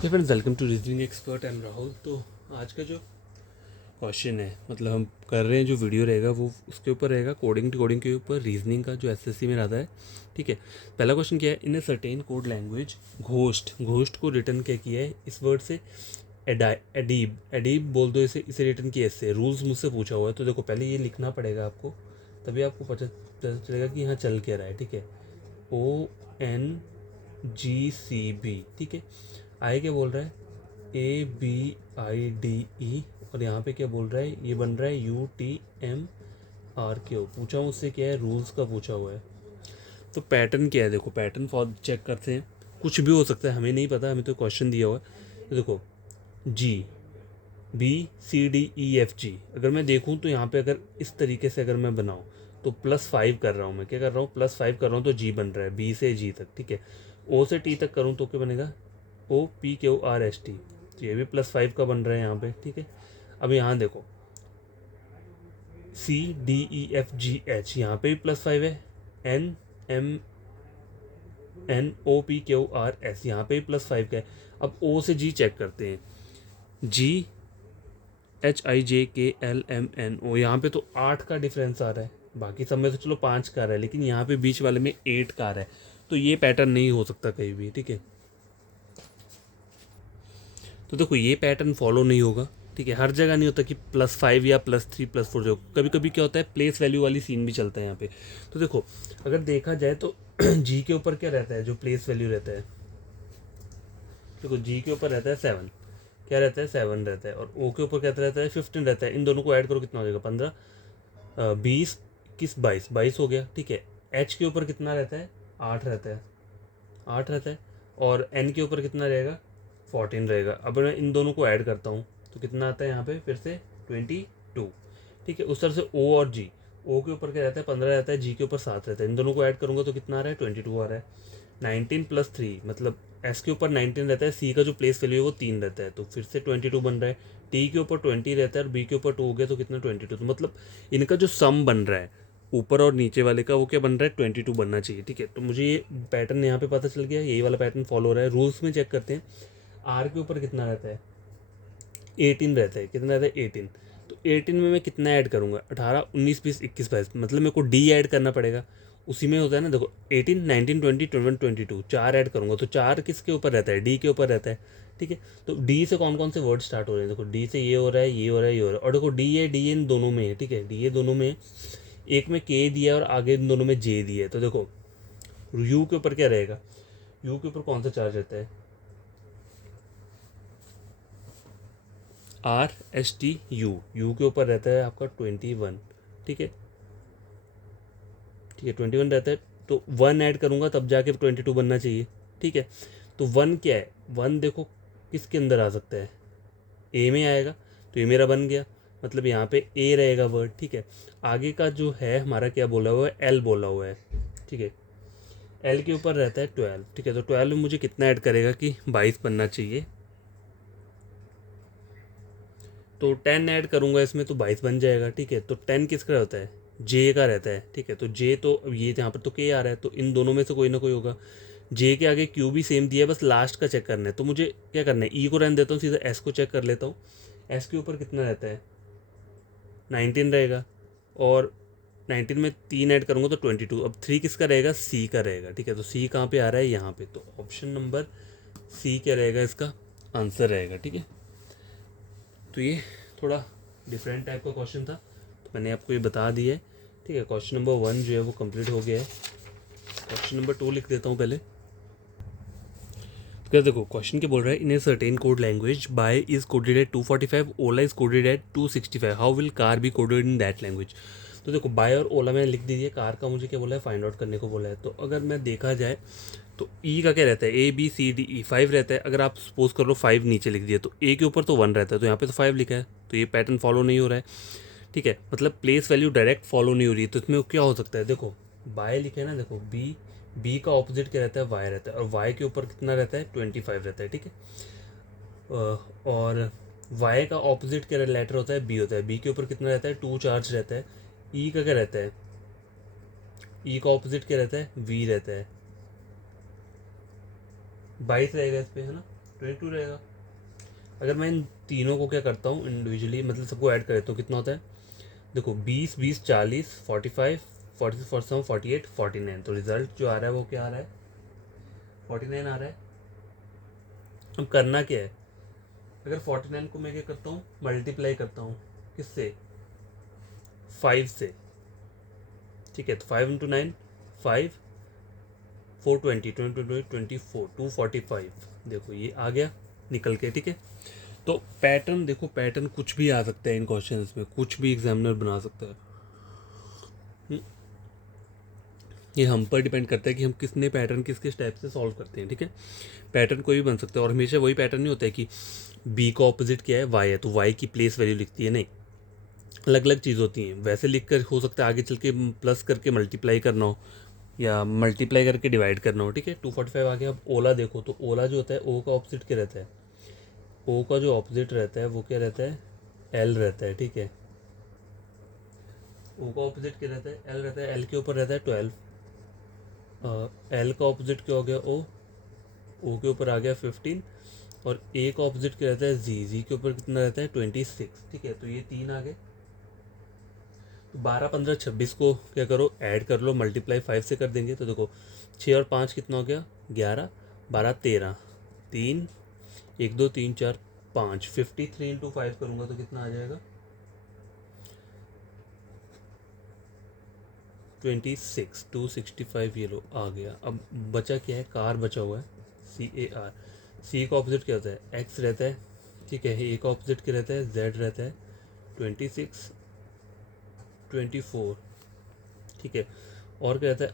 Hey friends, welcome to reasoning expert. And Rahul. तो आज का जो क्वेश्चन है, मतलब हम कर रहे हैं, जो वीडियो रहेगा वो उसके ऊपर रहेगा, कोडिंग कोडिंग के ऊपर, रीजनिंग का जो एसएससी में आता है। ठीक है। पहला क्वेश्चन क्या है, in a certain code language ghost, ghost को रिटर्न क्या किया है इस वर्ड से, एडीब, एडीब बोल दो इसे रिटर्न किया इससे। रूल्स मुझसे पूछा हुआ है, तो देखो पहले ये लिखना पड़ेगा आपको, तभी आपको पता चलेगा कि यहाँ चल क्या रहा है। ठीक है। ONGCB। ठीक है। आगे क्या बोल रहा है, ABIDE, और यहाँ पे क्या बोल रहा है, ये बन रहा है UTMRQ। पूछा मुझसे क्या है, रूल्स का पूछा हुआ है। तो पैटर्न क्या है, देखो पैटर्न फॉर चेक करते हैं, कुछ भी हो सकता है, हमें नहीं पता, हमें तो क्वेश्चन दिया हुआ है। तो देखो GBCDEFG, अगर मैं देखूँ तो यहाँ पे अगर इस तरीके से अगर मैं बनाऊँ तो +5 कर रहा हूँ, मैं क्या कर रहा हूँ, +5 कर रहा हूँ, तो G बन रहा है, B से G तक। ठीक है। O से T तक करूँ तो क्या बनेगा, OPQRST। तो ये भी +5 का बन रहा है यहाँ पे। ठीक है। अब यहाँ देखो CDEFGH, यहाँ पे भी +5 है। NMNOPQRS, यहाँ पे भी +5 का है। अब O से G चेक करते हैं, GHIJKLMNO, यहाँ पे तो 8 का डिफरेंस आ रहा है, बाकी सब में तो चलो 5 का आ रहा है, लेकिन यहाँ पे बीच वाले में 8 का आ रहा है, तो ये पैटर्न नहीं हो सकता कहीं भी। ठीक है। तो देखो ये पैटर्न फॉलो नहीं होगा। ठीक है। हर जगह नहीं होता कि +5 या +3 +4 जो, कभी कभी क्या होता है, प्लेस वैल्यू वाली सीन भी चलता है यहाँ पे। तो देखो अगर देखा जाए तो जी के ऊपर क्या रहता है, जो प्लेस वैल्यू रहता है, देखो जी के ऊपर रहता है 7, क्या रहता है, 7 रहता है, और ओ के ऊपर क्या रहता है, 15 रहता है। इन दोनों को ऐड करो कितना हो जाएगा, 15, 20, 21, 22, 22 हो गया। ठीक है। एच के ऊपर कितना रहता है, 8 रहता है, 8 रहता है, और एन के ऊपर कितना रहेगा, 14 रहेगा। अब मैं इन दोनों को ऐड करता हूँ तो कितना आता है यहाँ पे फिर से, 22। ठीक है। उस तरह से ओ और जी, ओ के ऊपर क्या रहता है, 15 रहता है, जी के ऊपर 7 रहता है। इन दोनों को ऐड करूँगा तो कितना आ रहा है, 22 आ रहा है। 19 + 3, मतलब एस के ऊपर 19 रहता है, सी का जो प्लेस वैल्यू है वो 3 रहता है, तो फिर से 22 बन रहा है। टी के ऊपर 20 रहता है और बी के ऊपर 2 हो गया, तो कितना, 22। तो मतलब इनका जो सम बन रहा है ऊपर और नीचे वाले का, वो क्या बन रहा है, 22 बनना चाहिए। ठीक है। तो मुझे ये पैटर्न यहाँ पे पता चल गया, यही वाला पैटर्न फॉलो हो रहा है। रूल्स में चेक करते हैं, आर के ऊपर कितना रहता है, 18 रहता है, कितना रहता है, 18। तो 18 में मैं कितना ऐड करूँगा, 18, 19, 20, 21, 22, मतलब मेरे को डी ऐड करना पड़ेगा। उसी में होता है ना, देखो 18, 19, 20, 21, 22, 4 ऐड करूँगा, तो 4 किसके ऊपर रहता है, डी के ऊपर रहता है। ठीक है। तो डी से कौन कौन से वर्ड स्टार्ट हो रहे हैं, देखो डी से ये हो रहा है, ये हो रहा है, ये हो रहा है, और देखो डी ए इन दोनों में है। ठीक है। डी ए दोनों में है, एक में के दिया है और आगे इन दोनों में जे दिया है। तो देखो यू के ऊपर क्या रहेगा, यू के ऊपर कौन सा चार्ज रहता है, RSTU, यू के ऊपर रहता है आपका 21। ठीक है। ठीक है, 21 रहता है, तो 1 ऐड करूँगा तब जाके 22 बनना चाहिए। ठीक है। तो 1 क्या है, 1 देखो किसके अंदर आ सकता है, ए में आएगा, तो ये मेरा बन गया, मतलब यहाँ पे ए रहेगा वर्ड। ठीक है। आगे का जो है हमारा क्या बोला हुआ है, एल बोला हुआ है। ठीक है। एल के ऊपर रहता है 12। ठीक है। तो 12 में मुझे कितना ऐड करेगा कि 22 बनना चाहिए, तो 10 ऐड करूँगा इसमें तो 22 बन जाएगा। ठीक है। तो 10 किसका होता है, जे का रहता है। ठीक है। तो जे, तो अब ये यहाँ पर तो के आ रहा है, तो इन दोनों में से कोई ना कोई होगा। जे के आगे क्यू भी सेम दिया है, बस लास्ट का चेक करना है, तो मुझे क्या करना है, ई को रहने देता हूँ, सीधा एस को चेक कर लेता हूँ। एस के ऊपर कितना रहता है, 19 रहेगा, और 19 में 3 ऐड करूँगा तो 22। अब 3 किसका रहेगा, सी का रहेगा। ठीक है। तो सी कहाँ पे आ रहा है, यहाँ पे, तो ऑप्शन नंबर सी क्या रहेगा, इसका आंसर रहेगा। ठीक है। तो ये थोड़ा डिफरेंट टाइप का क्वेश्चन था, तो मैंने आपको ये बता दिया है। ठीक है। क्वेश्चन नंबर 1 जो है वो कंप्लीट हो गया है। क्वेश्चन नंबर 2 लिख देता हूँ पहले। तो देखो क्वेश्चन क्या बोल रहा है, in a certain code language bye is coded at 245, Ola is coded at 265, how will car be coded in that language. तो देखो बाय और ओला मैंने लिख दीजिए, कार का मुझे क्या बोला है, फाइंड आउट करने को बोला है। तो अगर मैं देखा जाए तो ई का क्या रहता है, ABCDE 5 रहता है। अगर आप सपोज कर लो 5 नीचे लिख दिया, तो ए के ऊपर तो 1 रहता है, तो यहाँ पे तो 5 लिखा है, तो ये पैटर्न फॉलो नहीं हो रहा है। ठीक है। मतलब प्लेस वैल्यू डायरेक्ट फॉलो नहीं हो रही है, तो इसमें क्या हो सकता है, देखो बाय लिखे है ना, देखो बी, बी का ऑपोजिट क्या रहता है, वाई रहता है, और वाई के ऊपर कितना रहता है, 25 रहता है। ठीक है। और वाई का ऑपोजिट क्या लेटर होता है, बी होता है, बी के ऊपर कितना रहता है, 2 चार्ज रहता है। ई का क्या रहता है, ई का ऑपोजिट क्या रहता है, वी रहता है, 22 रहेगा इस पे, है ना। 22 रहेगा। अगर मैं इन तीनों को क्या करता हूँ इंडिविजुअली, मतलब सबको ऐड कर देता हूँ, कितना होता है देखो 20 20 40 45 46 47 48 49। तो रिजल्ट जो आ रहा है वो क्या आ रहा है 49 आ रहा है। अब करना क्या है, अगर 49 को मैं क्या करता हूँ मल्टीप्लाई करता हूँ किससे 5 से, ठीक है। तो 5 इंटू 9 5 420 24 245 देखो ये आ गया निकल के, ठीक है। तो पैटर्न देखो, पैटर्न कुछ भी आ सकता है इन क्वेश्चंस में, कुछ भी एग्जामिनर बना सकता है। ये हम पर डिपेंड करता है कि हम किसने पैटर्न किस किस टाइप से सॉल्व करते हैं, ठीक है। पैटर्न कोई भी बन सकता है और हमेशा वही पैटर्न नहीं होता है कि बी का ऑपोजिट क्या है वाई है तो वाई की प्लेस वैल्यू लिखती है, नहीं, अलग अलग चीज़ होती हैं। वैसे लिख कर हो सकता है आगे चल के प्लस करके मल्टीप्लाई करना हो या मल्टीप्लाई करके डिवाइड करना हो, ठीक है। 245 आ गया। अब ओला देखो, तो ओला जो होता है ओ का ऑपोजिट क्या रहता है, ओ का जो ऑपोजिट रहता है वो क्या रहता है एल रहता है, ठीक है। ओ का ऑपोजिट क्या रहता है एल रहता है, एल के ऊपर रहता है 12। एल का ऑपोजिट क्या हो गया ओ के ऊपर आ गया 15 और ए का ऑपोजिट क्या रहता है जी के ऊपर कितना रहता है 26, ठीक है। तो ये तीन आ गए। तो 12 15 26 को क्या करो ऐड कर लो, मल्टीप्लाई 5 से कर देंगे तो देखो 6 और 5 कितना हो गया 11, 12 13 3 1 2 3 4 5 53 इंटू 5 करूँगा तो कितना आ जाएगा 26 265। ये लो आ गया। अब बचा क्या है कार बचा हुआ है CAR। सी का ऑपोजिट क्या होता है एक्स रहता है, ठीक है। ए का ऑपोजिट क्या रहता है जेड रहता है 26 24, ठीक है। और क्या रहता है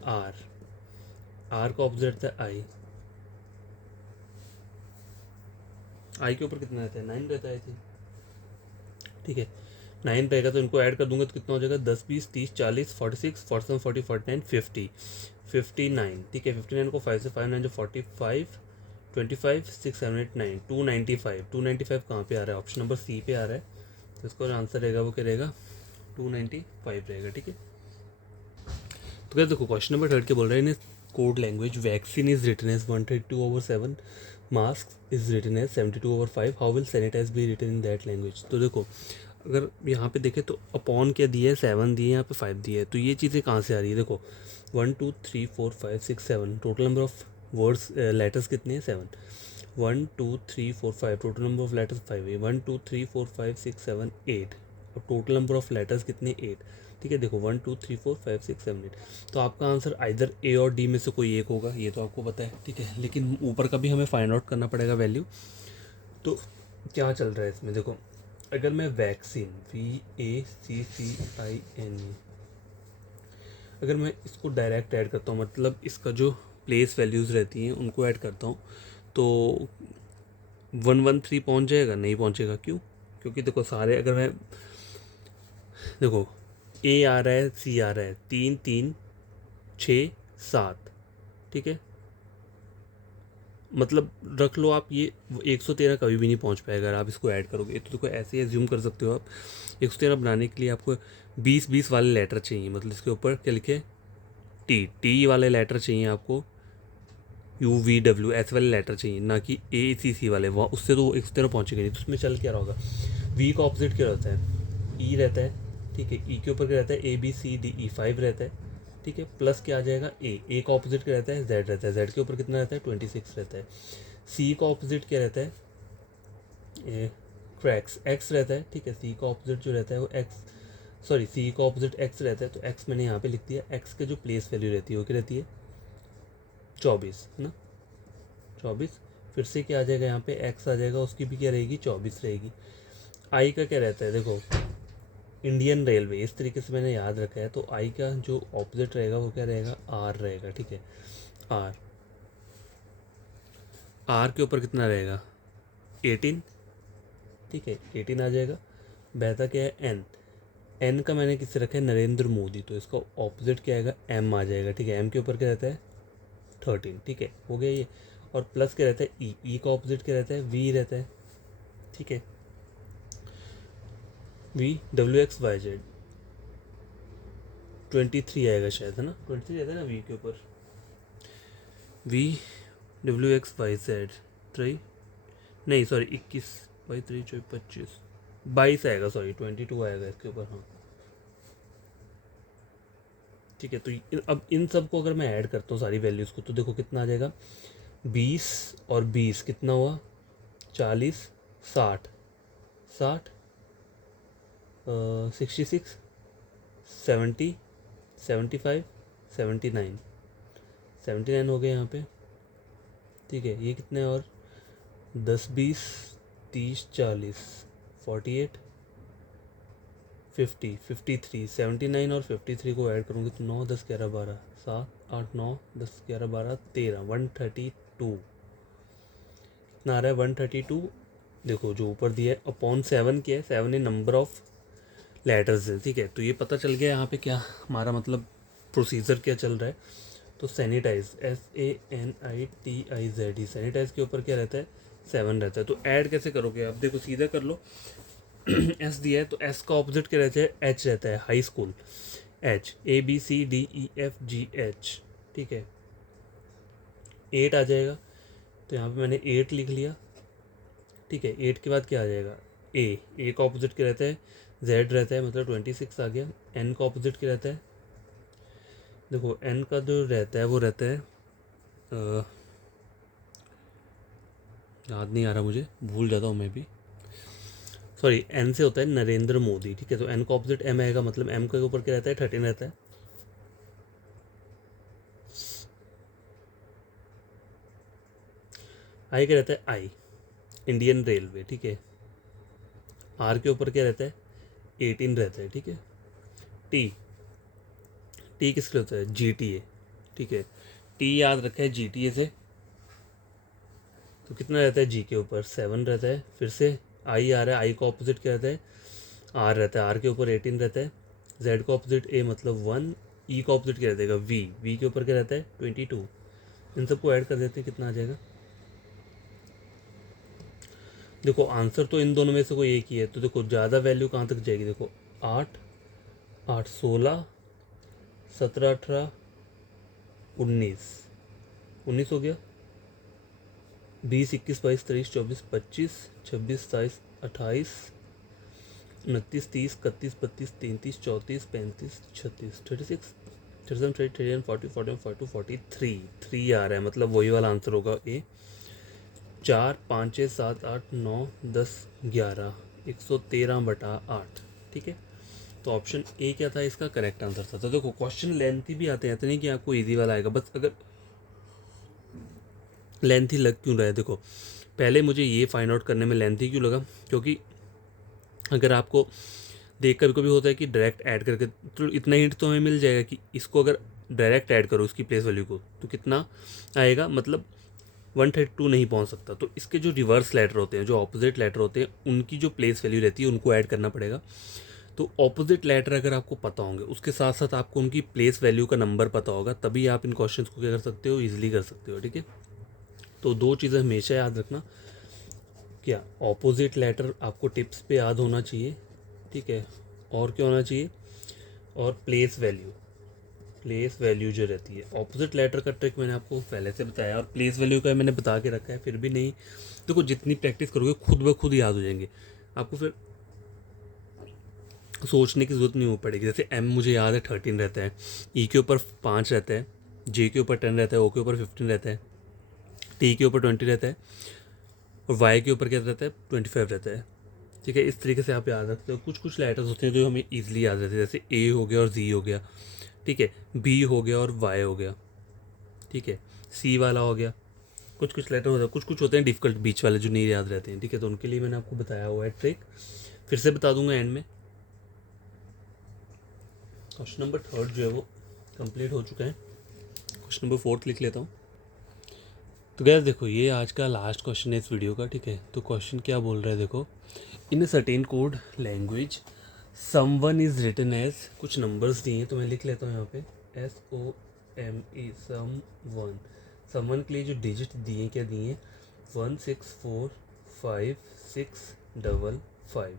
आर का ऑपोजिट रहता है आई के ऊपर कितना रहता है 9 रहता है, ठीक है। 9 रहेगा तो इनको ऐड कर दूंगा तो कितना हो जाएगा 10 20 30 40 46 47 40 49 50 59, ठीक है। 59 को 5 से 5 9 जो 45 25 6 7 8 9 295। 295 कहाँ पे आ रहा है ऑप्शन नंबर सी पे आ रहा है। तो इसका आंसर रहेगा वो क्या रहेगा 295 रहेगा, ठीक है। तो क्या देखो क्वेश्चन नंबर 3 के बोल रहे हैं in code language vaccine is written as 132/7, mask is written as 72/5, how will sanitize be written in that language. तो देखो अगर यहाँ पे देखें तो अपॉन क्या दिया है 7 दिए, यहाँ पे 5 दिए है। तो ये चीज़ें कहाँ से आ रही है देखो 1 2 3 4 5 6 7 total number of words letters कितने हैं 7, 1 2 3 4 5 टोटल नंबर ऑफ लेटर्स 5 है, 1 2 3 4 5 6 7 8 और टोटल नंबर ऑफ लेटर्स कितने 8, ठीक है। देखो 1 2 3 4 5 6 7 8। तो आपका आंसर आइदर ए और डी में से कोई एक होगा, ये तो आपको पता है, ठीक है। लेकिन ऊपर का भी हमें फाइंड आउट करना पड़ेगा वैल्यू। तो क्या चल रहा है इसमें देखो, अगर मैं वैक्सीन VACCIN अगर मैं इसको डायरेक्ट ऐड करता हूँ, मतलब इसका जो प्लेस वैल्यूज़ रहती हैं उनको ऐड करता हूँ तो 113 पहुँच जाएगा, नहीं पहुँचेगा। क्यों? क्योंकि देखो सारे अगर मैं देखो ए आ रहा है सी आ रहा है 3 3 6 7, ठीक है। मतलब रख लो आप ये 113 कभी भी नहीं पहुंच पाएगा अगर आप इसको ऐड करोगे। तो देखो ऐसे एज्यूम कर सकते हो आप 113 बनाने के लिए आपको 20 वाले लेटर चाहिए, मतलब इसके ऊपर क्या लिखे टी वाले लेटर चाहिए आपको, UVWS वाले लेटर चाहिए, ना कि ACC वाले। वहाँ उससे तो 113 पहुँचेगा नहीं। तो उसमें चल क्या रहा होगा वी का ऑपोजिट क्या रहता है ई रहता है, ठीक है। ई के ऊपर क्या रहता है ABCDE 5 रहता है, ठीक है। प्लस क्या आ जाएगा ए का ऑपोजिट क्या रहता है जेड रहता है, जेड के ऊपर कितना रहता है 26 रहता है। सी का ऑपोजिट क्या रहता है क्रैक्स एक्स रहता है, ठीक है। सी का ऑपोजिट जो रहता है वो एक्स, सॉरी सी का ऑपोजिट एक्स रहता है। तो एक्स मैंने यहाँ पे लिख दिया। एक्स के जो प्लेस वैल्यू रहती है वो क्या रहती है 24, है ना 24। फिर से क्या आ जाएगा यहाँ पे एक्स आ जाएगा, उसकी भी क्या रहेगी 24 रहेगी। आई का क्या रहता है देखो इंडियन रेलवे, इस तरीके से मैंने याद रखा है। तो आई का जो ऑपोजिट रहेगा वो क्या रहेगा आर रहेगा, ठीक है। आर आर के ऊपर कितना रहेगा 18, ठीक है 18 आ जाएगा। बहता क्या है एन, एन का मैंने किससे रखा है नरेंद्र मोदी, तो इसका ऑपोजिट क्या आएगा एम आ जाएगा, ठीक है। एम के ऊपर क्या रहता है 13, ठीक है हो गया ये। और प्लस क्या रहता है ई का ऑपोजिट क्या रहता है वी रहता है, ठीक है। VWXYZ 23 आएगा शायद, है ना 23 रहता है ना वी के ऊपर VWXYZ 3 नहीं सॉरी 21 22 23 24 25 22 आएगा, सॉरी 22 आएगा इसके ऊपर। हाँ ठीक है, तो अब इन सब को अगर मैं ऐड करता हूँ सारी वैल्यूज़ को, तो देखो कितना आ जाएगा, 20 और 20 कितना हुआ, 40, 60, 60, 66, 70, 75, 79, 79 हो गए यहाँ पे। ठीक है, ये कितने और 10 20 30 40 48 50 53 79 और 53 को ऐड करूँगी तो 9 10 11 12 7 8 9 10 11 12 13 132 कितना आ रहा है 132। देखो जो ऊपर दिया है अपॉन 7 क्या है, 7 है नंबर ऑफ लेटर्स है। ठीक है, तो ये पता चल गया यहाँ पे क्या हमारा मतलब प्रोसीजर क्या चल रहा है। तो सैनिटाइज SANITIZ सैनिटाइज के ऊपर क्या रहता है 7 रहता है। तो ऐड कैसे करोगे आप, देखो सीधा कर लो S दिया है तो S का ऑपोजिट क्या रहता है, H रहता है, हाई स्कूल H ABCDEFGH। ठीक है, 8 आ जाएगा, तो यहाँ पे मैंने 8 लिख लिया। ठीक है, 8 के बाद क्या आ जाएगा A का ऑपोजिट क्या रहता है Z रहता है, मतलब 26 आ गया। N का ऑपोजिट क्या रहता है, देखो N का जो रहता है वो रहता है याद नहीं आ रहा मुझे, भूल जाता हूँ मैं भी, सॉरी N से होता है नरेंद्र मोदी। ठीक है, तो N का ऑपोजिट M आएगा, मतलब M के ऊपर क्या रहता है 13 रहता है। I क्या रहता है I इंडियन रेलवे। ठीक है, R के ऊपर क्या रहता है 18 रहता है। ठीक है, T किसके होता है GTA। ठीक है, T याद रखा है GTA से, तो कितना रहता है G के ऊपर 7 रहता है। फिर से I आ रहा है, I का ऑपोजिट क्या रहता है R रहता है, R के ऊपर 18 रहता है। Z का ऑपोजिट A मतलब 1, E का ऑपोजिट क्या रहता है V के ऊपर क्या रहता है 22। इन सबको ऐड कर देते हैं, कितना आ जाएगा, देखो आंसर तो इन दोनों में से कोई एक ही है। तो देखो ज़्यादा वैल्यू कहाँ तक जाएगी, देखो 8 8 16 17 18 19 19 हो गया, 20 21 22 23 24 25 26 27 28 29 30 31 32 33 34 35 36 36 37 38 40 41 42 43 3 आ रहा है, मतलब वही वाला आंसर होगा ए। 4 5 6 7 8 9 10 11 113/8। ठीक है, तो ऑप्शन ए क्या था इसका करेक्ट आंसर था। तो देखो क्वेश्चन लेंथी भी आते हैं, तो नहीं कि आपको इजी वाला आएगा, बस अगर लेंथी लग क्यों रहा है, देखो पहले मुझे ये फाइंड आउट करने में लेंथी क्यों लगा, क्योंकि अगर आपको देख कभी कभी होता है कि डायरेक्ट ऐड करके, तो इतना हिंट तो हमें मिल जाएगा कि इसको अगर डायरेक्ट ऐड करो उसकी प्लेस वैल्यू को तो कितना आएगा, मतलब 132 नहीं पहुंच सकता। तो इसके जो रिवर्स लेटर होते हैं, जो ऑपोजिट लेटर होते हैं, उनकी जो प्लेस वैल्यू रहती है उनको ऐड करना पड़ेगा। तो ऑपोजिट लेटर अगर आपको पता होंगे, उसके साथ साथ आपको उनकी प्लेस वैल्यू का नंबर पता होगा, तभी आप इन क्वेश्चन को क्या कर सकते हो, ईजिली कर सकते हो। ठीक है, तो दो चीज़ें हमेशा याद रखना, क्या ऑपोजिट लेटर आपको टिप्स पे याद होना चाहिए। ठीक है, और क्या होना चाहिए, और प्लेस वैल्यू जो रहती है। ऑपोजिट लेटर का ट्रिक मैंने आपको पहले से बताया, और प्लेस वैल्यू का मैंने बता के रखा है, फिर भी नहीं, देखो जितनी प्रैक्टिस करोगे खुद ब खुद याद हो जाएंगे, आपको फिर सोचने की ज़रूरत नहीं हो पड़ेगी। जैसे M मुझे याद है 13 रहता है, E के ऊपर 5 रहता है, J के ऊपर 10 रहता है, O के ऊपर 15 रहता है, T के ऊपर 20 रहता है, और Y के ऊपर क्या रहता है 25 रहता है। ठीक है, इस तरीके से आप याद रखते हो। कुछ कुछ लेटर्स होते हैं जो हमें ईजिली याद रहते हैं, जैसे A हो गया और Z हो गया। ठीक है, B हो गया और Y हो गया। ठीक है, C वाला हो गया। कुछ कुछ लेटर होते हैं, कुछ कुछ होते हैं डिफिकल्ट बीच वाले जो नहीं याद रहते हैं। ठीक है, तो उनके लिए मैंने आपको बताया हुआ है ट्रिक, फिर से बता दूंगा एंड में। क्वेश्चन नंबर 3 जो है वो कंप्लीट हो चुका है। क्वेश्चन नंबर 4 लिख लेता हूँ। तो गैस देखो ये आज का लास्ट क्वेश्चन है इस वीडियो का। ठीक है, तो क्वेश्चन क्या बोल रहा है, देखो in a certain code language someone is written as, कुछ नंबर्स दिए हैं तो मैं लिख लेता हूँ यहाँ पे SOME समवन। समवन के लिए जो डिजिट दिए हैं, क्या दिए हैं 16456555।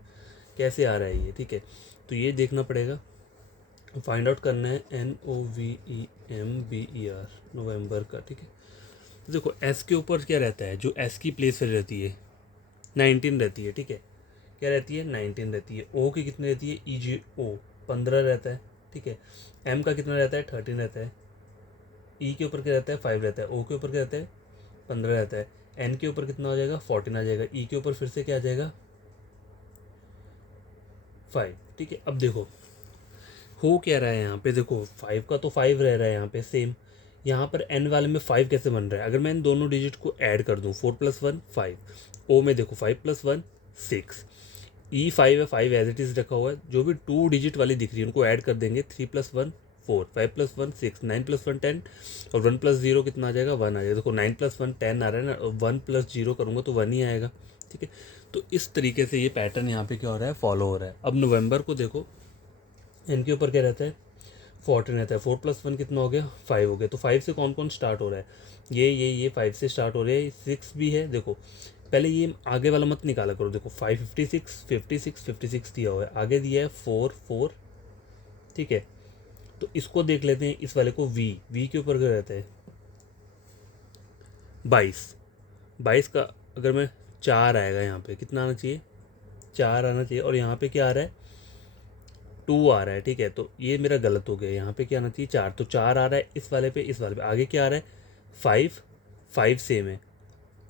कैसे आ रहा है ये, ठीक है, तो ये देखना पड़ेगा, फाइंड आउट करना है NOVEMBER नवंबर का। ठीक है, तो देखो S के ऊपर क्या रहता है, जो S की प्लेस वैल्यू रहती है 19 रहती है, ठीक है, क्या रहती है 19 रहती है। ओ की कितनी रहती है, ई जे ओ 15 रहता है, ठीक है। एम का कितना रहता है 13 रहता है। ई के ऊपर क्या रहता है 5 रहता है। ओ के ऊपर क्या रहता है 15 रहता है। एन के ऊपर कितना हो जाएगा 14 आ जाएगा। ई के ऊपर फिर से क्या आ जाएगा 5, ठीक है। अब देखो हो क्या रहा है यहाँ पे, देखो 5 का तो 5 रह रहा है यहाँ पे सेम। यहाँ पर एन वाले में 5 कैसे बन रहा है, अगर मैं इन दोनों डिजिट को ऐड कर दूँ 4 + 1 5। ओ में देखो 5 + 1 6। ई 5 है, 5 एज इट इज़ रखा हुआ है। जो भी 2 डिजिट वाली दिख रही है उनको ऐड कर देंगे। 3 + 1 4, 5 + 1 6, 9 + 1 10 और 1 + 0 कितना आ जाएगा 1 आ जाएगा। देखो 9 + 1 10 आ रहा है ना, और 1 + 0 करूँगा तो 1 ही आएगा, ठीक है। तो इस तरीके से ये पैटर्न यहाँ पे क्या हो रहा है फॉलो हो रहा है। अब नवंबर को देखो, इनके ऊपर क्या रहता है 14 रहता है। 4 + 1 कितना हो गया 5 हो गया। तो 5 से कौन कौन स्टार्ट हो रहा है, ये 5 से स्टार्ट हो रहे हैं। 6 भी है, देखो पहले ये आगे वाला मत निकाला करो। देखो 5 56 56 56 दिया हुआ है, आगे दिया है 4 4, ठीक है। तो इसको देख लेते हैं, इस वाले को वी के ऊपर क्या रहता है 22। 22 का अगर मैं 4 आएगा यहाँ पे कितना आना चाहिए 4 आना चाहिए, और यहाँ पे क्या आ रहा है 2 आ रहा है, ठीक है। तो ये मेरा गलत हो गया, यहाँ पे क्या आना चाहिए 4, तो 4 आ रहा है इस वाले पे, इस वाले पे आगे क्या आ रहा है 5 5 सेम है।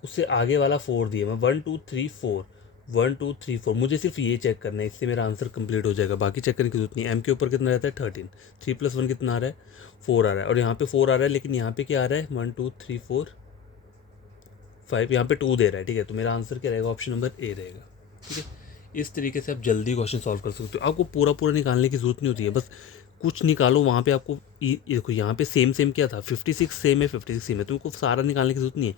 उससे आगे वाला 4 दिया मैं 1 2 3 4, 1 2 3 4। मुझे सिर्फ ये चेक करना है, इससे मेरा आंसर कंप्लीट हो जाएगा, बाकी चेक करने की जरूरत नहीं है। एम के ऊपर कितना रहता है 13। 3 + 1 कितना आ रहा है 4 आ रहा है, और यहाँ पे 4 आ रहा है, लेकिन यहाँ पे क्या आ रहा है 1 2 3 4 5, यहाँ पे 2 दे रहा है, ठीक है। तो मेरा आंसर क्या रहेगा ऑप्शन नंबर ए रहेगा, ठीक है। इस तरीके से आप जल्दी क्वेश्चन सॉल्व कर सकते हो। आपको पूरा पूरा निकालने की जरूरत नहीं होती है, बस कुछ निकालो वहाँ पे आपको। देखो यहाँ पे सेम सेम क्या था 56 सेम है, 56 सेम है, तुमको सारा निकालने की जरूरत नहीं है।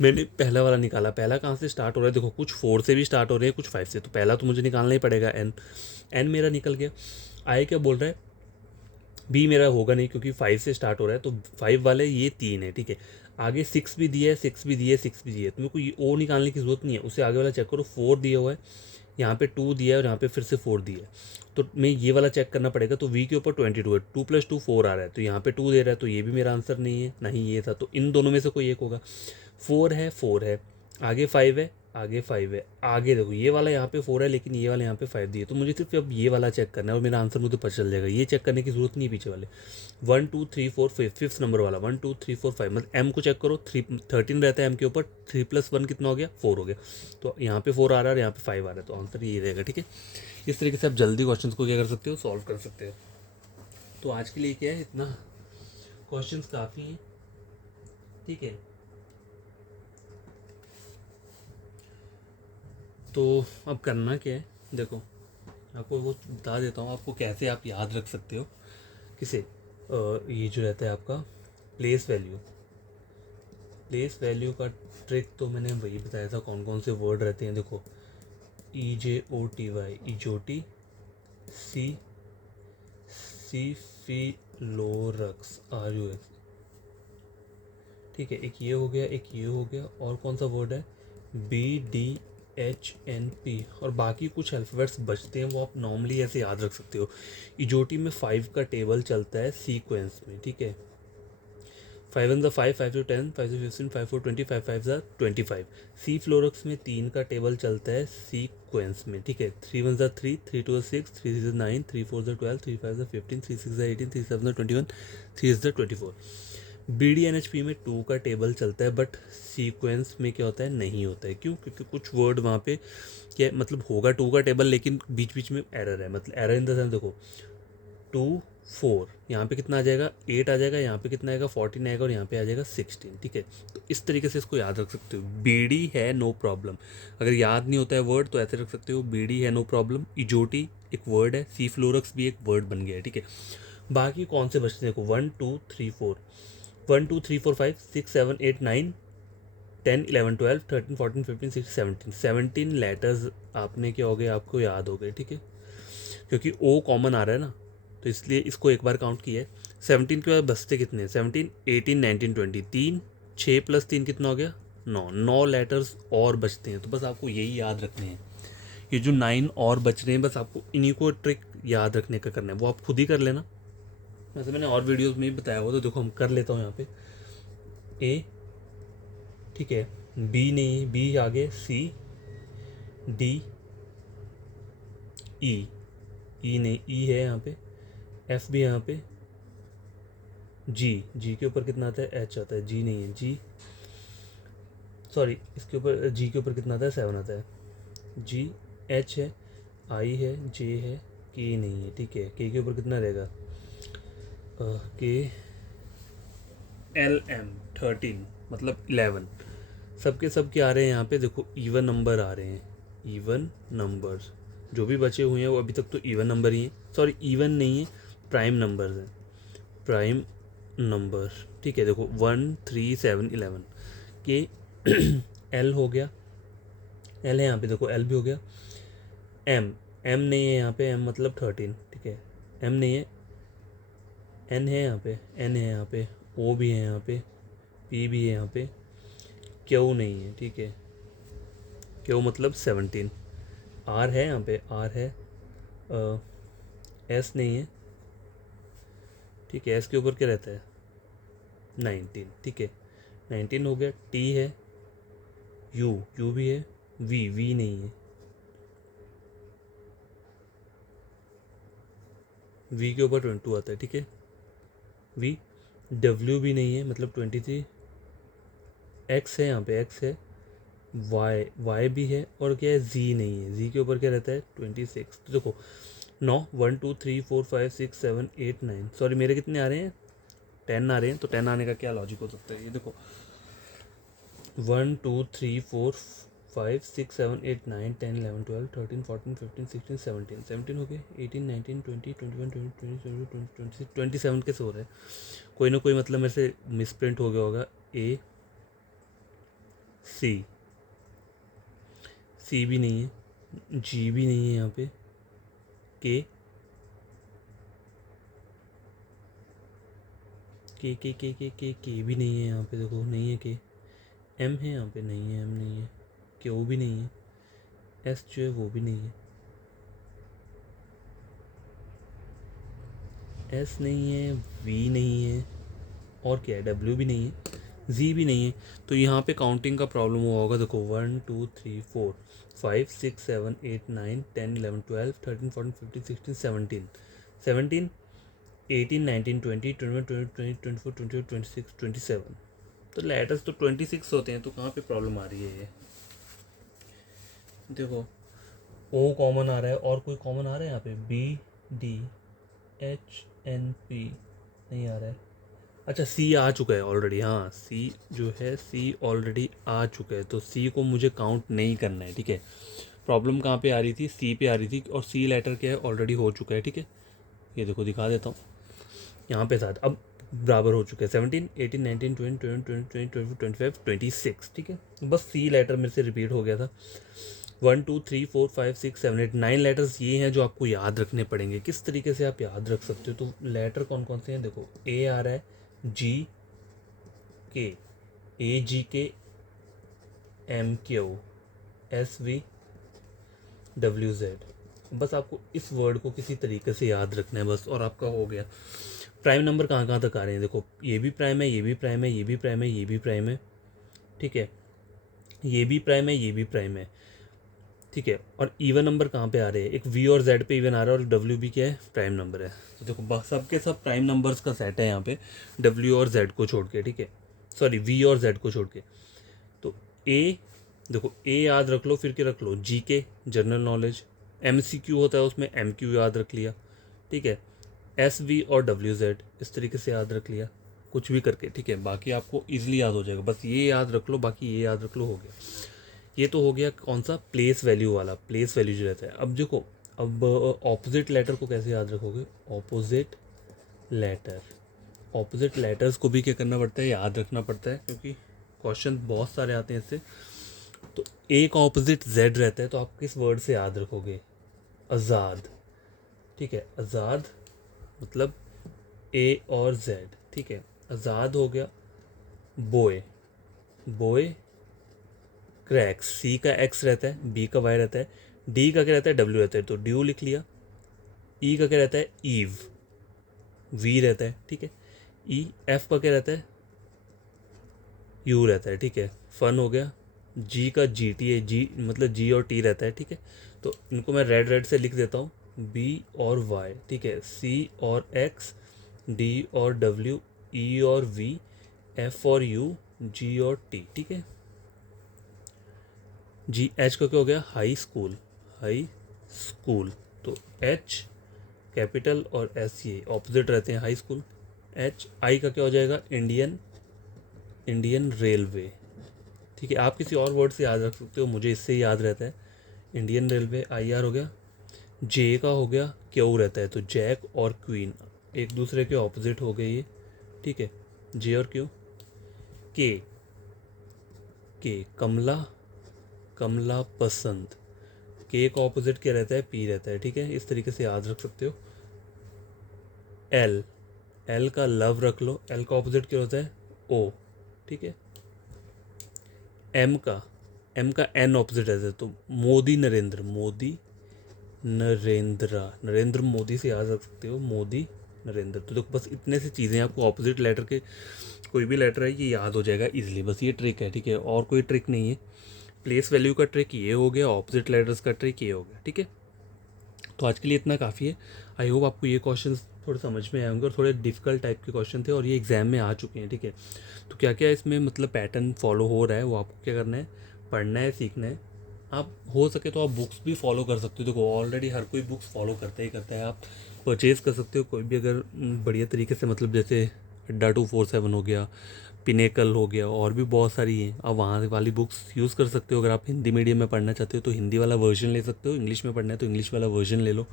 मैंने पहला वाला निकाला, पहला कहाँ से स्टार्ट हो रहा है देखो, कुछ 4 से भी स्टार्ट हो रहे हैं, कुछ 5 से। तो पहला तो मुझे निकालना ही पड़ेगा एन। एन मेरा निकल गया। आई क्या बोल रहा है बी मेरा होगा नहीं, क्योंकि 5 से स्टार्ट हो रहा है, तो 5 वाले ये 3 है, ठीक है। आगे 6 भी दिया है, 6 भी दिया है, 6 भी दिया है, तो मेरे को ये ओ निकालने की ज़रूरत नहीं है। उससे आगे वाला चेक करो 4 दिया हुआ है, यहाँ पे 2 दिया है, और यहाँ पे फिर से 4 दिया है। तो मैं ये वाला चेक करना पड़ेगा। तो वी के ऊपर 22 है, 2 + 2 4 आ रहा है, तो यहाँ पे 2 दे रहा है, तो ये भी मेरा आंसर नहीं है, ना ही ये था। तो इन दोनों में से कोई एक होगा। 4 है, आगे 5 है, आगे 5 है, आगे देखो ये वाला यहाँ पे 4 है, लेकिन ये वाला यहाँ पे 5 दिए। तो मुझे सिर्फ अब ये वाला चेक करना है और मेरा आंसर मुझे पता चल जाएगा। ये चेक करने की जरूरत नहीं है पीछे वाले। 1 2 3 4 5, फिफ्थ नंबर वाला 1 2 3 4 5, मतलब एम को चेक करो। 13 रहता है एम के ऊपर, 3 + 1 कितना हो गया 4 हो गया। तो यहाँ पे 4 आ रहा है और यहाँ पे 5 आ रहा है, तो आंसर ये रहेगा, ठीक है। इस तरीके से आप जल्दी क्वेश्चन को क्या कर सकते हो सॉल्व कर सकते हो। तो आज के लिए क्या है इतना, क्वेश्चन काफ़ी हैं, ठीक है। तो अब करना क्या है देखो, आपको वो बता देता हूँ आपको कैसे आप याद रख सकते हो किसे। ये जो रहता है आपका प्लेस वैल्यू का ट्रिक तो मैंने वही बताया था, कौन कौन से वर्ड रहते हैं। देखो EJOTY, इजोटी, सी सीफिलोरक्स RUX, ठीक है। एक ये हो गया, एक ये हो गया, और कौन सा वर्ड है BDHNP, और बाकी कुछ अल्फ़ाबेट्स बचते हैं वो आप नॉर्मली ऐसे याद रख सकते हो। इजोटी में 5 का टेबल चलता है सीक्वेंस में, ठीक है। 5 1 5, 5 2 10, 5 2 15, 5 4 20, 5 5 25। सी फ्लोरक्स में 3 का टेबल चलता है सीक्वेंस में, ठीक है। 3 1 3, 3 2 6, 3 6 9, 3 4 12, 3 5 15, 3 6 18, 3 7 21, 3 24। BDNHP में 2 का टेबल चलता है, बट सीक्वेंस में क्या होता है नहीं होता है। क्यों? क्योंकि कुछ वर्ड वहाँ पे क्या मतलब होगा 2 का टेबल, लेकिन बीच बीच में एरर है। मतलब एरर इन द सेंस देखो 2 4, यहाँ पे कितना आ जाएगा 8 आ जाएगा, यहाँ पे कितना आएगा 14 आएगा, और यहाँ पे आ जाएगा 16, ठीक है। तो इस तरीके से इसको याद रख सकते हो। बीडी है नो प्रॉब्लम, अगर याद नहीं होता है वर्ड तो ऐसे रख सकते हो, बीडी है नो प्रॉब्लम। इजोटी एक वर्ड है, सी फ्लोरक्स भी एक वर्ड बन गया है, ठीक है। बाकी कौन से बचते हैं देखो 1 2 3 4, 1 2 3 4 5 6 7 8 9 10 11 12 13 14 15 16 17 लेटर्स आपने क्या हो गए आपको याद हो गए, ठीक है। क्योंकि ओ कॉमन आ रहा है ना, तो इसलिए इसको एक बार काउंट किया है। 17 के बाद बचते कितने हैं 17 18 19 20, 3 6 + 3 कितना हो गया 9 लेटर्स और बचते हैं। तो बस आपको यही याद रखने हैं, ये जो 9 और बच रहे हैं बस आपको इन्हीं को ट्रिक याद रखने का करना है, वो आप खुद ही कर लेना। वैसे मैंने और वीडियोस में भी बताया हुआ, तो देखो हम कर लेता हूँ यहाँ पे ए, ठीक है। बी नहीं, बी आगे सी, डी, ई, ई नहीं, ई है यहाँ पे, एफ भी यहाँ पे, जी, जी के ऊपर कितना आता है, एच आता है, जी नहीं है, जी सॉरी इसके ऊपर जी के ऊपर कितना आता है, 7 आता है, जी, एच है, आई है, जे है, के नहीं है, ठीक है, के ऊपर कितना रहेगा, के, एल एम 13 मतलब 11, सबके सब क्या आ रहे हैं यहाँ पे, देखो इवन नंबर आ रहे हैं, इवन नंबर्स जो भी बचे हुए हैं वो अभी तक तो इवन नंबर ही हैं, सॉरी इवन नहीं है, प्राइम नंबर्स हैं, प्राइम नंबर, ठीक है। देखो 1 3 7 11 के एल हो गया, एल है यहाँ पे, देखो एल भी हो गया, एम, एम नहीं है यहाँ पे, एम मतलब 13, ठीक है, एम नहीं है, एन है यहाँ पे, एन है यहाँ पे, ओ भी है यहाँ पे, पी भी है यहाँ पे, क्यू नहीं है, ठीक है, क्यू मतलब 17, आर है यहाँ पे, आर है, एस नहीं है, ठीक है, एस के ऊपर क्या रहता है, 19, ठीक है, 19 हो गया, टी है, यू, यू भी है, वी, वी नहीं है, वी के ऊपर 22 आता है, ठीक है, वी, डब्ल्यू भी नहीं है मतलब 23, एक्स है यहाँ पे, एक्स है, वाई, वाई भी है, और क्या है, जी नहीं है, जी के ऊपर क्या रहता है, 26, तो देखो 9 1 2 3 4 5 6 7 8 9, सॉरी मेरे कितने आ रहे हैं, 10 आ रहे हैं, तो 10 आने का क्या लॉजिक हो सकता है, ये देखो 1 2 3 4 5 6 7 8 9 10 11 12 13 14 15 16 17, 17 हो गए, 18 19 20 21 22 23 27 कैसे हो रहा है, कोई ना कोई मतलब मेरे से मिसप्रिंट हो गया होगा, ए, सी, सी भी नहीं है, जी भी नहीं है यहाँ पे, के, के भी नहीं है यहाँ पे, देखो नहीं है, के, एम है यहाँ पे, नहीं है, एम नहीं है, क्यू भी नहीं है, एस जो है वो भी नहीं है, एस नहीं है, वी नहीं है, और क्या है, डब्ल्यू भी नहीं है, जी भी नहीं है, तो यहाँ पे काउंटिंग का प्रॉब्लम हुआ होगा, देखो 1 2 3 4 5 6 7 8 9 10 11 12 13 14 15 16 17 17 18 19 20 21 22 23 24 25 26 27, तो लेटर्स तो 26 होते हैं, तो कहाँ पे प्रॉब्लम आ रही है ये, देखो ओ कॉमन आ रहा है, और कोई कॉमन आ रहा है यहाँ पे, B, D, H, N, P नहीं आ रहा है, अच्छा सी आ चुका है ऑलरेडी, हाँ सी जो है, सी ऑलरेडी आ चुका है, तो सी को मुझे काउंट नहीं करना है, ठीक है। प्रॉब्लम कहाँ पे आ रही थी, सी पे आ रही थी, और सी लेटर क्या है, ऑलरेडी हो चुका है, ठीक है, ये देखो दिखा देता हूँ, यहाँ पे साथ अब बराबर हो चुके हैं, 17 18 19 20 21 22 23 24 25 26, ठीक है, बस सी लेटर मेरे से रिपीट हो गया था, 1 2 3 4 5 6 7 8 9 लेटर्स ये हैं जो आपको याद रखने पड़ेंगे, किस तरीके से आप याद रख सकते हो, तो लेटर कौन कौन से हैं, देखो ए आ रहा है, जी के, A G K, M Q, S V, W Z, बस आपको इस वर्ड को किसी तरीके से याद रखना है बस, और आपका हो गया। प्राइम नंबर कहाँ कहाँ तक आ रहे हैं, देखो ये भी प्राइम है, ये भी प्राइम है, ये भी प्राइम है, ये भी प्राइम है, ठीक है, ये भी प्राइम है, ये भी प्राइम है, ठीक है, और इवन नंबर कहाँ पे आ रहे हैं, एक वी और जेड पे इवन आ रहा है, और डब्ल्यू भी क्या है, प्राइम नंबर है, तो देखो सबके सब प्राइम नंबर्स का सेट है यहाँ पे, डब्ल्यू और जेड को छोड़ के, ठीक है, सॉरी वी और जेड को छोड़ के, तो ए, देखो ए याद रख लो, फिर के रख लो G K, general knowledge, M C Q होता है उसमें, एम क्यू याद रख लिया, ठीक है, एस वी और डब्ल्यू जेड इस तरीके से याद रख लिया, कुछ भी करके, ठीक है, बाकी आपको ईजिली याद हो जाएगा, बस ये याद रख लो, बाकी ये याद रख लो, हो गया। ये तो हो गया कौन सा, प्लेस वैल्यू वाला, प्लेस वैल्यू जो रहता है। अब देखो, अब ऑपोजिट लेटर को कैसे याद रखोगे, ऑपोजिट लेटर, ऑपोजिट लेटर्स को भी क्या करना पड़ता है, याद रखना पड़ता है, क्योंकि क्वेश्चन बहुत सारे आते हैं इससे। तो ए का ऑपोजिट जेड रहता है, तो आप किस वर्ड से याद रखोगे, आज़ाद, ठीक है, आज़ाद मतलब ए और जेड, ठीक है, आज़ाद हो गया, बोए, बोए, क्रैक्स, सी का एक्स रहता है, बी का वाई रहता है, डी का क्या रहता है, डब्ल्यू रहता है, तो ड्यू लिख लिया, ई का क्या रहता है, ईव, वी रहता है, ठीक है, ई, एफ का क्या रहता है, यू रहता है, ठीक है, फन हो गया, जी का जी टी है, जी मतलब जी और टी रहता है, ठीक है। तो इनको मैं रेड रेड से लिख देता हूँ, बी और वाई, ठीक है, सी और एक्स, डी और डब्ल्यू, ई और वी, एफ और यू, जी और टी, ठीक है। जी एच का क्या हो गया, हाई स्कूल, हाई स्कूल। तो एच कैपिटल और एस ये ऑपोजिट रहते हैं, हाई स्कूल। एच आई का क्या हो जाएगा, इंडियन, इंडियन रेलवे, ठीक है। आप किसी और वर्ड से याद रख सकते हो, मुझे इससे याद रहता है, इंडियन रेलवे, आई आर हो गया। जे का हो गया, क्यू रहता है, तो जैक और क्वीन एक दूसरे के ऑपोजिट हो गए ये, ठीक है, जे और क्यू। के, के कमला, कमला पसंद, के का ऑपोजिट क्या रहता है, पी रहता है, ठीक है, इस तरीके से याद रख सकते हो। एल, एल का लव रख लो, एल का ऑपोजिट क्या होता है, ओ, ठीक है। एम का, एम का एन ऑपोजिट रहता है, तो मोदी नरेंद्र, मोदी नरेंद्र, नरेंद्र मोदी से याद रख सकते हो, मोदी नरेंद्र। तो देखो बस इतने सी चीज़ें, आपको ऑपोजिट लेटर के कोई भी लेटर है ये याद हो जाएगा इजीली, बस ये ट्रिक है, ठीक है, और कोई ट्रिक नहीं है। प्लेस वैल्यू का ट्रिक ये हो गया, ऑपोजिट लेटर्स का ट्रिक ये हो गया, ठीक है। तो आज के लिए इतना काफ़ी है। आई होप आपको ये क्वेश्चन थोड़े समझ में आए होंगे, और थोड़े डिफिकल्ट टाइप के क्वेश्चन थे और ये एग्जाम में आ चुके हैं, ठीक है। तो क्या क्या इसमें मतलब पैटर्न फॉलो हो रहा है, वो आपको क्या करना है, पढ़ना है, सीखना है। आप हो सके तो आप बुक्स भी फॉलो कर सकते हो, देखो ऑलरेडी हर कोई बुक्स फॉलो करता ही करता है। आप परचेज़ कर सकते हो कोई भी, अगर बढ़िया तरीके से, मतलब जैसे अड्डा 247 हो गया, पिनेकल हो गया, और भी बहुत सारी हैं, आप वहाँ वाली बुक्स यूज़ कर सकते हो। अगर आप हिंदी मीडियम में पढ़ना चाहते हो तो हिंदी वाला वर्जन ले सकते हो, इंग्लिश में पढ़ना है तो इंग्लिश वाला वर्जन ले लो,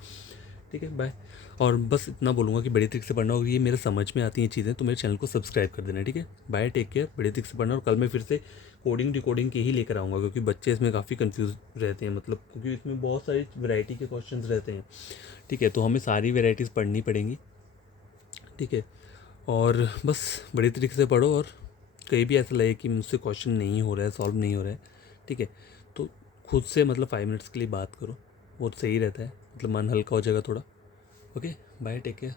ठीक है। बाय। और बस इतना बोलूँगा कि बड़ी तरीके से पढ़ना होगा, ये मेरे समझ में आती हैं चीज़ें, तो मेरे चैनल को सब्सक्राइब कर देना, ठीक है। बाय, टेक केयर, बड़ी तरीके से पढ़ना। और कल मैं फिर से कोडिंग डिकोडिंग के ही लेकर आऊँगा, क्योंकि बच्चे इसमें काफ़ी कंफ्यूज रहते हैं, मतलब क्योंकि इसमें बहुत सारी वैरायटी के क्वेश्चंस रहते हैं, ठीक है। तो हमें सारी वेराइटीज़ पढ़नी पड़ेंगी, ठीक है। और बस बड़ी तरीके से पढ़ो, और कहीं भी ऐसा लगे कि मुझसे क्वेश्चन नहीं हो रहा है, सॉल्व नहीं हो रहा है, ठीक है, तो खुद से मतलब 5 मिनट्स के लिए बात करो, वो सही रहता है, मतलब मन हल्का हो जाएगा थोड़ा। Okay, bye, take care.